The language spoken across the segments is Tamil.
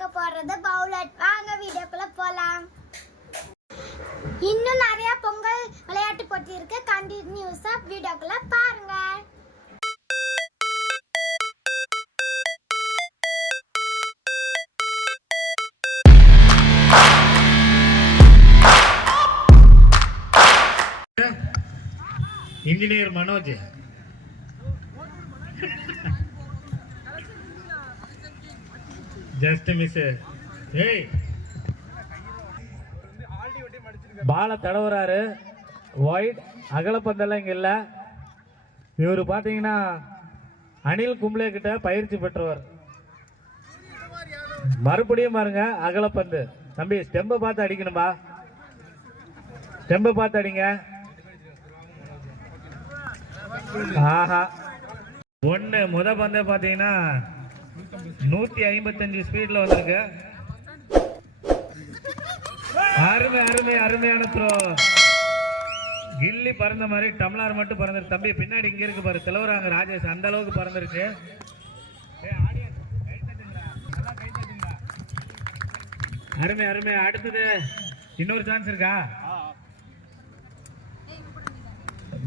பார்க்க போறது பவுலட். வாங்க வீடியோக்குள்ள போலாம். இன்னும் நிறைய பொங்கல் விளையாட்டு போட்டி இருக்கு. கண்டினியூஸா வீடியோக்குள்ள பாருங்க. இன்ஜினியர் மனோஜ். ஜஸ்ட் மிஸ் ஏய் பால தடவுறாரு. ஒயிட் அகலப்பந்தெல்லாம் இங்க இல்ல. இவர் பாத்தீங்கன்னா அனில் கும்ளே கிட்ட பயிற்சி பெற்றவர். மறுபடியும் பாருங்க அகலப்பந்து. தம்பி ஸ்டெம்பை பார்த்து அடிக்கணும்பா. ஸ்டெம்பை பார்த்து அடிங்க. ஆஹா. ஒன்று முத பந்தே பார்த்தீங்கன்னா நூற்றி ஐம்பத்தஞ்சு ஸ்பீடில் வந்திருக்கு. அருமை அருமை அருமையான த்ரோ கில்லி பறந்த மாதிரி டம்ளார் மட்டும் பறந்துருக்கு. தம்பி பின்னாடி இங்க இருக்கு பாரு. தலைவராங்க ராஜேஷ் அந்த அளவுக்கு பறந்துருக்கு. நல்லா அருமை அருமை. அடுத்தது இன்னொரு சான்ஸ் இருக்கா?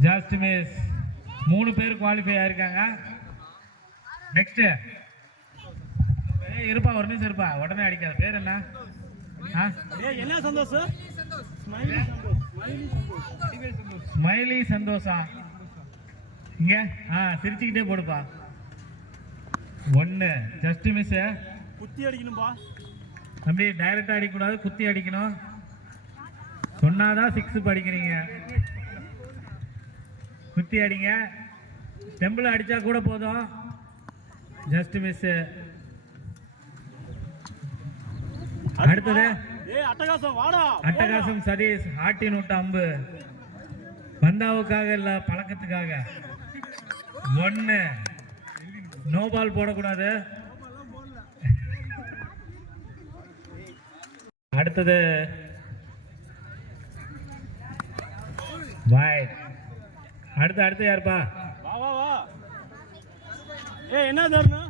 Just miss. மூணு பேர் குவாலிஃபை ஆயிருக்காங்க. நெக்ஸ்ட் இருப்பா ஒரு நிமிஷம் இருப்பா. உடனே அடிக்காத. பேர் என்ன? என்ன சந்தோஷ்? ஸ்மைலி சந்தோஷா இங்க? ஆ சிரிச்சுக்கிட்டே போடுப்பா. ஒன்று ஜஸ்ட் மிஸ் குத்தி அடிக்கணும்பா. தம்பி டைரக்டா அடிக்கக்கூடாது. குத்தி அடிக்கணும். சொன்னாதான் சிக்ஸ் படிக்கிறீங்க. குத்தி அடிங்க. டெம்பிள் அடிச்சா கூட போதும். ஜஸ்ட் மிஸ் அடுத்தது. அட்டகாசம் வாடா. அட்டகாசம் சதீஷ் ஆட்டின் விட்ட அம்பு பந்தாவுக்காக இல்ல பழக்கத்துக்காக. ஒன்னு நோ பால் போடக்கூடாது. அடுத்தது. பாய் அடுத்து அடுத்து யாருப்பா? வா வா வா. ஏய் என்ன தருணா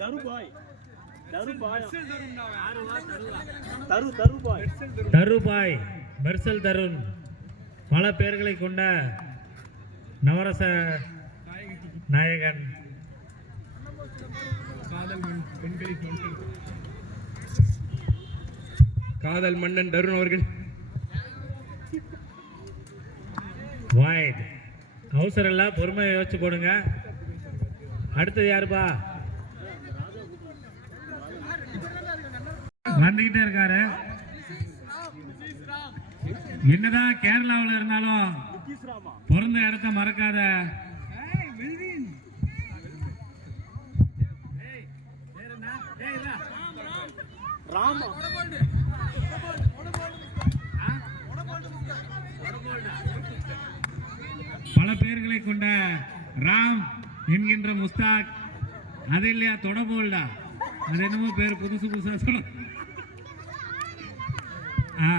தரு தருபாய் மெர்சல் தருண் பல பெயர்களை கொண்ட நவரச நாயகன். காதல் மன்னன் தருண் அவர்கள். வாய்ட். அவசரம் இல்லை பொறுமையை யோசிச்சு போடுங்க. அடுத்தது யாருப்பா? வந்துகிட்டே இருக்காரு. என்னதான் கேரளாவில் இருந்தாலும் நிக்கீஸ்ராமா பிறந்த இடத்த மறக்காத. பல பேர்களை கொண்ட ராம் என்கின்ற முஸ்தாக் அது இல்லையா? தொடபோல்டா என்னமோ பேர் புதுசு புதுசா சொல்ல ஆ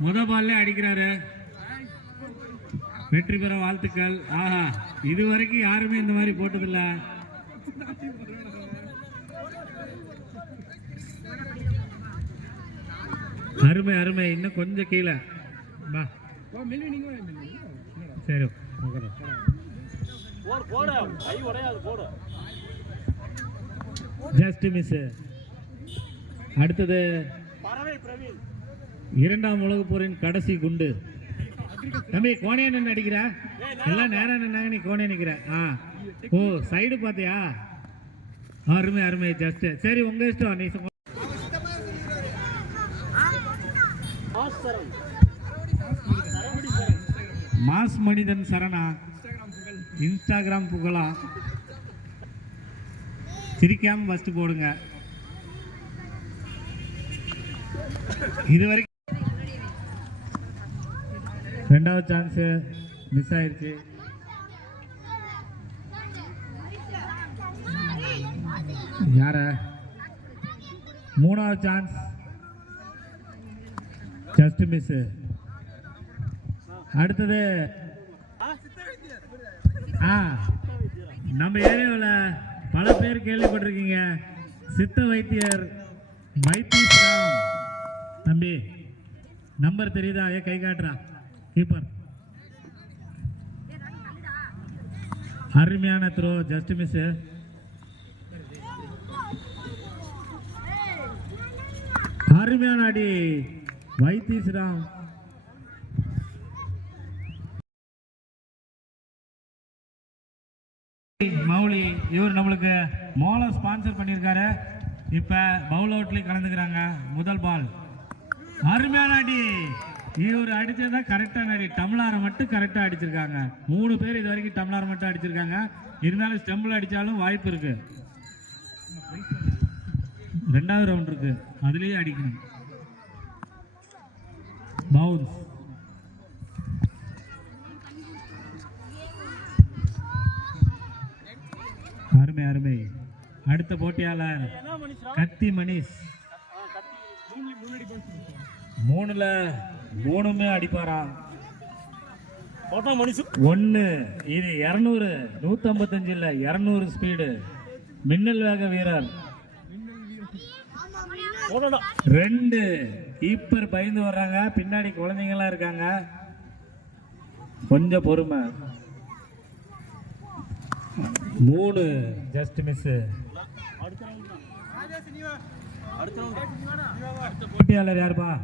முத பால்ல அடிக்கிறாரு. வெற்றி பெற வாழ்த்துக்கள். ஆஹா இது வரைக்கும் யாருமே இந்த மாதிரி போட்டதில்ல. அருமை அருமை. இன்னும் கொஞ்சம் கீழே. வா. சரி. போடு போடு. கை உடையாது போடு. ஜஸ்ட் மிஸ் அடுத்தது இரண்டாம் உலகப் போரின் கடைசி குண்டு. தம்பி கோணையா நின்று அடிக்கிற? எல்லாம் நேரா நின்னாங்க நீ கோணையா நிக்கிற. ஆ. ஓ சைடு பாத்தியா? அருமை அருமை ஜஸ்ட் சரி உங்க இஷ்டம். நீ மாஸ் மனிதன் சரணா? இன்ஸ்டாகிராம் புகழா? சிரிக்காம ஃபஸ்ட்டு போடுங்க. இது வரைக்கும் ரெண்டாவது சான்ஸு மிஸ் ஆயிடுச்சு யார? மூணாவது சான்ஸ் ஜஸ்ட் மிஸ் அடுத்தது. ஆ நம்ம ஏரியாவில் பல பேர் கேள்விப்பட்டிருக்கீங்க. சித்த வைத்தியர் வைத்தீஸ்வரம் தம்பி நம்பர் தெரியுதா? ஏ கை காட்டுறா. கீப்பர் அருமையான த்ரோ ஜஸ்ட் மிஸ் அருமையான அடி. வைத்தீஸ்ராம் மௌலி இவர் நம்மளுக்கு மோளம் ஸ்பான்சர் பண்ணியிருக்காரு. இப்போ பவுல் அவுட்லேயும் கலந்துக்கிறாங்க. முதல் பால் அருமையான அடி. இவர் அடிச்சதா கரெக்டான அடி. டம்ளாரை மட்டும் கரெக்டாக அடிச்சிருக்காங்க. மூணு பேர் இது வரைக்கும் டம்ளாரை மட்டும் அடிச்சிருக்காங்க. இருந்தாலும் ஸ்டெம்பில் அடித்தாலும் வாய்ப்பு இருக்கு. ரெண்டாவது ரவுண்ட் இருக்கு. அதுலேயே அடிக்கணும். பவுன்ஸ் அருமை அருமை. அடுத்த போட்டியாளர் கத்தி மணிஷ். மூணுல மூணுமே அடிப்பாரா? ஒன்னு இது ஒன்று இது இரநூறு இல்ல இருநூறு இரநூறு ஸ்பீடு மின்னல் வேக வீரர். ரெண்டு கீப்பர் பயந்து வர்றாங்க. பின்னாடி குழந்தைங்களாம் இருக்காங்க. கொஞ்சம் பொறுமை. மூணு. ஜஸ்ட் மிஸ் அடுத்த போட்டியாளர் யாருப்பா?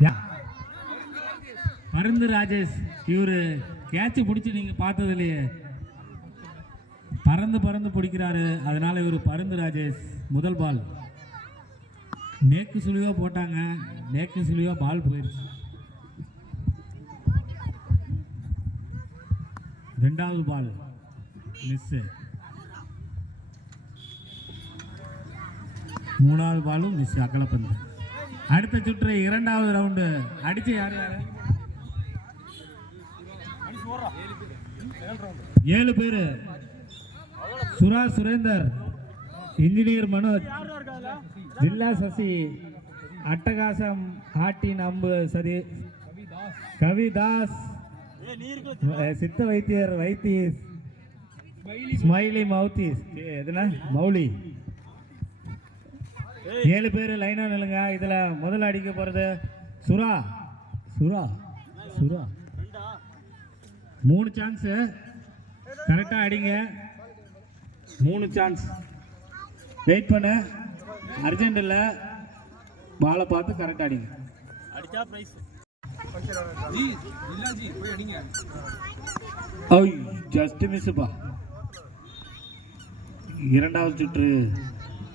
யா- பருந்து ராஜேஷ் இவர் கேட்ச் பிடிச்சி நீங்கள் பார்த்தது இல்லையே பறந்து பறந்து பிடிக்கிறாரு. அதனால் இவர் பருந்து ராஜேஷ் முதல் பால் நேக்கு சுழிவாக போட்டாங்க. நேக்கு சுழிவாக பால் போயிருச்சு. ரெண்டாவது பால் மிஸ்ஸு மூணாவது பாலும் மிஸ் அக்கலப்பந்து அடுத்த சுற்று இரண்டாவது ரவுண்டு அடிச்சு யார் யார்? ஏழு பேர். சுரா சுரேந்தர் இன்ஜினியர் மனோஜ் ஜில்லா சசி அட்டகாசம் ஆட்டின் அம்பு சதி கவிதாஸ். சித்த வைத்தியர் வைத்தீஸ் ஸ்மைலி மவுத்தீஸ். எதுனா? மௌலி. ஏழு பேர் லைனா நில்லுங்க. இதுல முதல்ல அடிக்க போறது சுரா. சுரா. சுரா. மூணு சான்ஸ் கரெக்டா அடிங்க. மூணு சான்ஸ் வெயிட் பண்ணு. அர்ஜென்ட் இல்ல. பாலை பார்த்து கரெக்டா அடிங்க. அடிச்சா பிரைஸ் ஜஸ்ட் மிஸ்ஸுப்பா இரண்டாவது சுற்று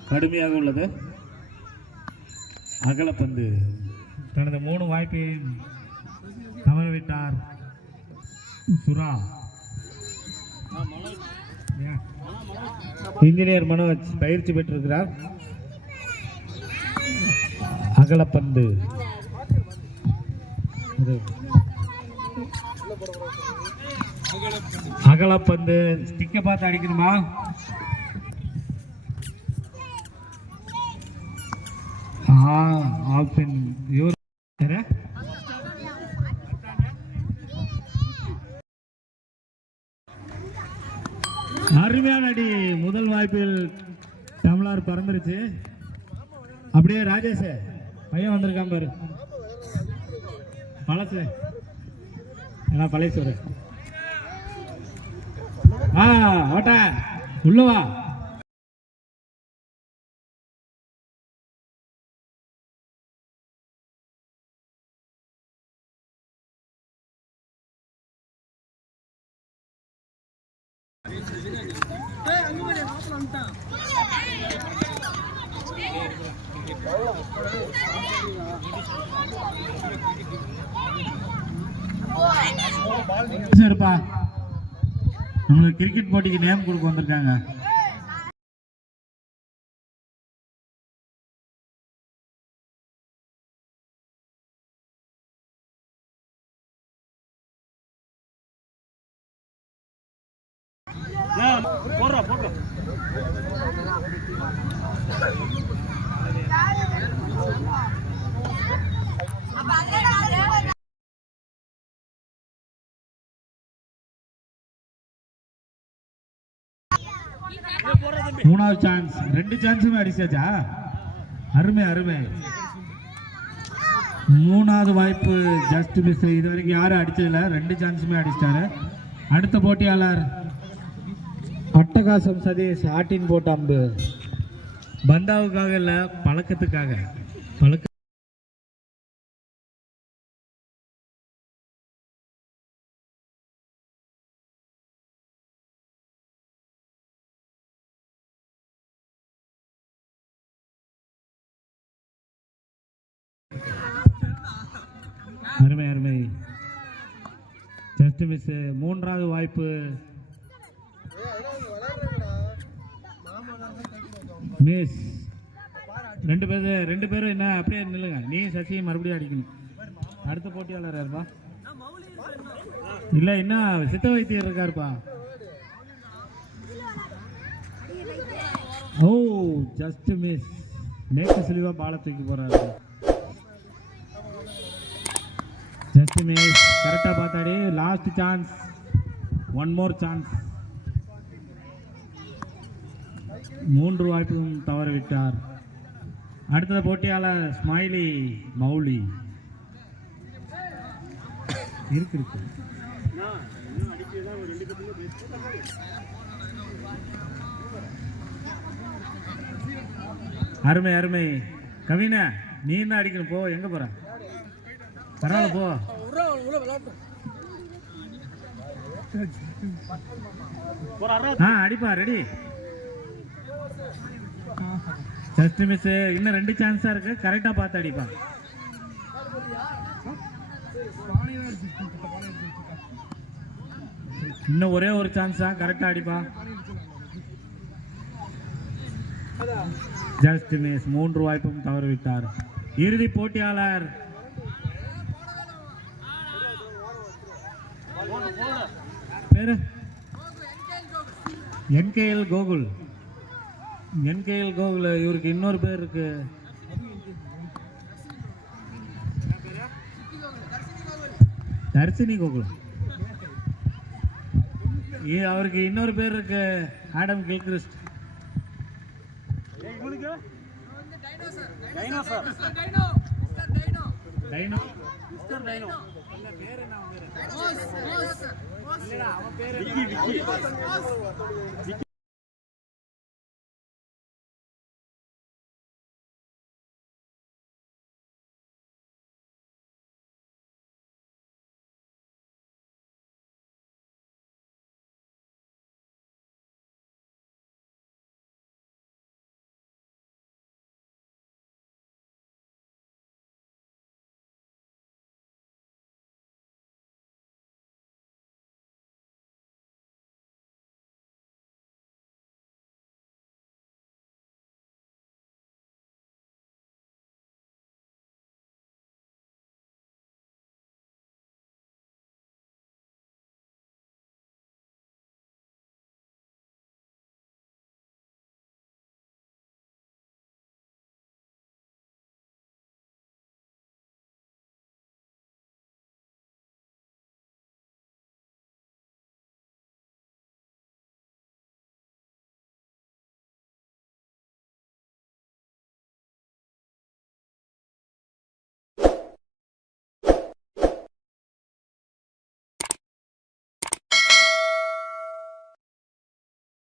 கடுமையாக உள்ளது. அகலப்பந்து. தனது மூணு வாய்ப்பையும் தவறவிட்டார் சுரா? இன்ஜினியர் மனோஜ் பயிற்சி பெற்றிருக்கிறார். அகலப்பந்து. அகலப்பந்து. ஸ்டிக்கை பார்த்து அடிக்கணுமா? ஆ ஆப்ஷன் இவர் அருமையான அடி. முதல் வாய்ப்பில் தமிழார் பறந்துருச்சு. அப்படியே ராஜேஷ் பையன் வந்திருக்கான் பாரு. பழசு. என்ன பழைய ஆ ஓட்டா. உள்ள சரிப்பா நம்மளுக்கு கிரிக்கெட் போட்டிக்கு நேம் கொடுக்க வந்திருக்காங்க. போடுறா போடுறா. இங்க மூணாவது சான்ஸ் ரெண்டு சான்ஸுமே அடிச்சாச்சா? அருமை அருமை. மூணாவது வாய்ப்பு ஜஸ்ட் மிஸ் இது வரைக்கும் யாரும் அடிச்சதில்ல. ரெண்டு சான்ஸுமே அடிச்சிட்டாரு. அடுத்த போட்டியாளர் அட்டகாசம் சதீஷ் ஆட்டின் போட்ட அம்பு. பந்தாவுக்காக இல்லை பழக்கத்துக்காக. பழக்க அருமை அருமை. ஜஸ்ட் மிஸ் மூன்றாவது வாய்ப்பு. மிஸ் ரெண்டு பேர் ரெண்டு பேரும் என்ன அப்படியே நில்லுங்க. நீ சசியை மறுபடியும் அடிக்கணும். அடுத்த போட்டியாளர் யாருப்பா? இல்லை என்ன சித்த வைத்தியர் இருக்காருப்பா. ஓ ஜஸ்ட் மிஸ் மேற்கு சிலிவா பாலத்துக்கு தூக்கி போறாரு கரெக்டாக பார்த்தாடி last chance one more chance மூன்று வாய்ப்பும் தவறவிட்டார். அடுத்த போட்டியாளர் ஸ்மைலி மௌலி. இருக்கு இருக்கு. அருமை அருமை. கவின நீ என்ன அடிக்கணும்? போ எங்க போற? பரவாயில்ல போ. ஆ அடிப்பா ரெடி ஜஸ்ட் மிஸ் இன்னும் ரெண்டு சான்ஸா இருக்கு. கரெக்டா பார்த்து அடிப்பா. இன்னும் ஒரே ஒரு சான்ஸா கரெக்டா அடிப்பா. ஜஸ்ட் மிஸ் மூன்று வாய்ப்பும் தவறு விட்டார் இறுதி போட்டியாளர் பேரு? என்கேஎல் கோகுல் என்கேஎல் கோகுல் இவருக்கு இன்னொரு பேர் இருக்கு. தர்சினி கோகுல். அவருக்கு இன்னொரு பேர் இருக்கு. ஆடம் கில்கிறிஸ்ட் ஏய், இவனுக்கு டைனோசர் டைனோ மிஸ்டர் டைனோ